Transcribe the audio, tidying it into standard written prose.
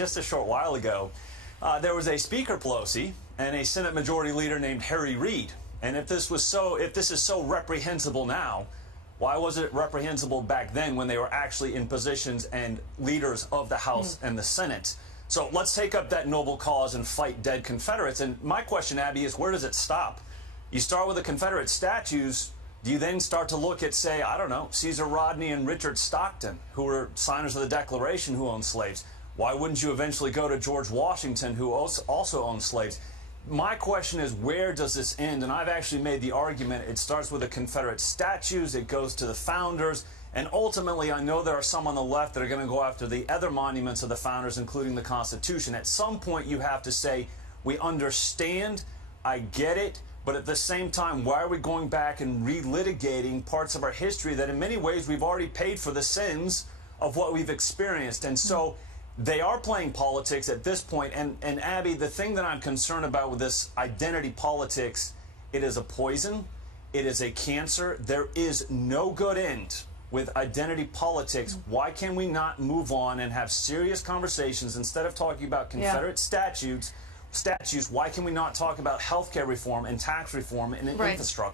Just a short while ago, there was a Speaker Pelosi and a Senate Majority Leader named Harry Reid. And if this is so reprehensible now, why was it reprehensible back then when they were actually in positions and leaders of the House and the Senate? So let's take up that noble cause and fight dead Confederates. And my question, Abby, is where does it stop? You start with the Confederate statues. Do you then start to look at, say, I don't know, Caesar Rodney and Richard Stockton, who were signers of the Declaration who owned slaves? Why wouldn't you eventually go to George Washington, who also owned slaves? My question is, where does this end? And I've actually made the argument it starts with the Confederate statues, it goes to the founders, and ultimately I know there are some on the left that are going to go after the other monuments of the founders, including the Constitution. At some point you have to say, we understand, I get it, but at the same time, why are we going back and relitigating parts of our history that in many ways we've already paid for the sins of what we've experienced? And so they are playing politics at this point. And Abby, the thing that I'm concerned about with this identity politics, it is a poison. It is a cancer. There is no good end with identity politics. Why can we not move on and have serious conversations instead of talking about Confederate statues? Why can we not talk about health care reform and tax reform and infrastructure?